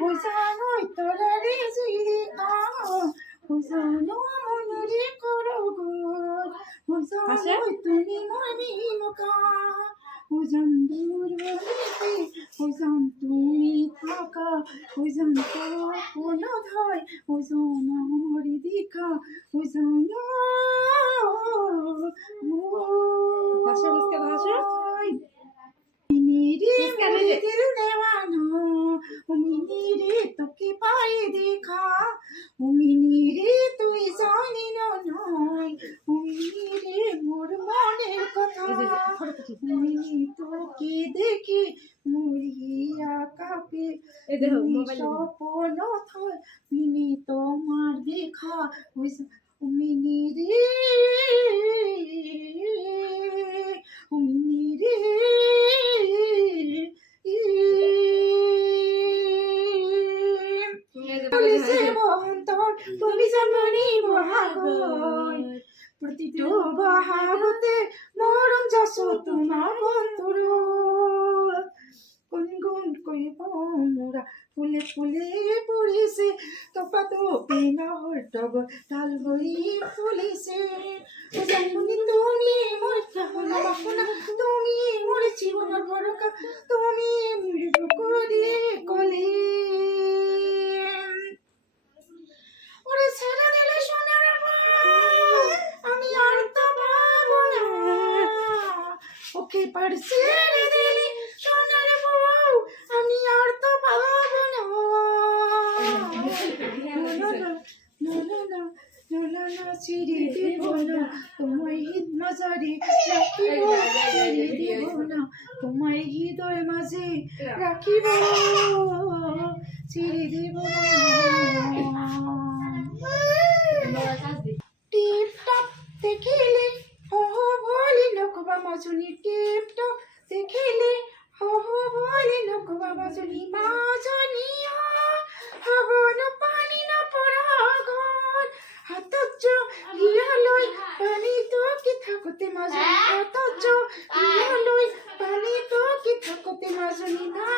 Husano torare ziri Husano monuri korogur Husano tuni mani muka Huzan dur bolite Huzan tumi taka Huzan to kono dhai Huzan mori dikha Huzan भाषा किसका भाषा मेरे दिल दीवाना रे तो के पाए देखा रे तुई जानी नो नय रे मोर मনের কথা तो के देखी मुरिया कापे স্বপ্ন থয় মিনি তোমার দেখা মিনি রে তুমি জানি বহাগর প্রতিটো বহাগতে মরম যশ তোমার অন্তর গুনগুন কইব মোরা ফুলে ফুলে পড়িছে তোপা তোপে নহর টগর ডাল হই ফুলিছে জানি তুমি মোর কাহনা বাসনা তুমি মোর জীবনের ভরকা তুমি মৃদু করে কলে ওরে ছেড়ে দিলে সোনার আমি আর তো পাবো না ওকে পার ছেড়ে দিলে সোনার বউ আমি আর তো পাবো না ছেড়ে দেব না তোমায় হৃদ মাঝারে রাখিব ছেড়ে দেব না তোমায় হৃদয় মাঝে রাখিব ছেড়ে দেব না টিপটপ দেখিলে হো হো বলি নকবা মাজুনি টিপটপ দেখিলে হো হো বলি নকবা মাজুনি মাজনিয়া হবন পানি না পড়া ঘর হাতজ হিয়ালই পানি তো কি থাকতে মাজুনি হাতজ হিয়ালই পানি তো কি থাকতে মাজুনি না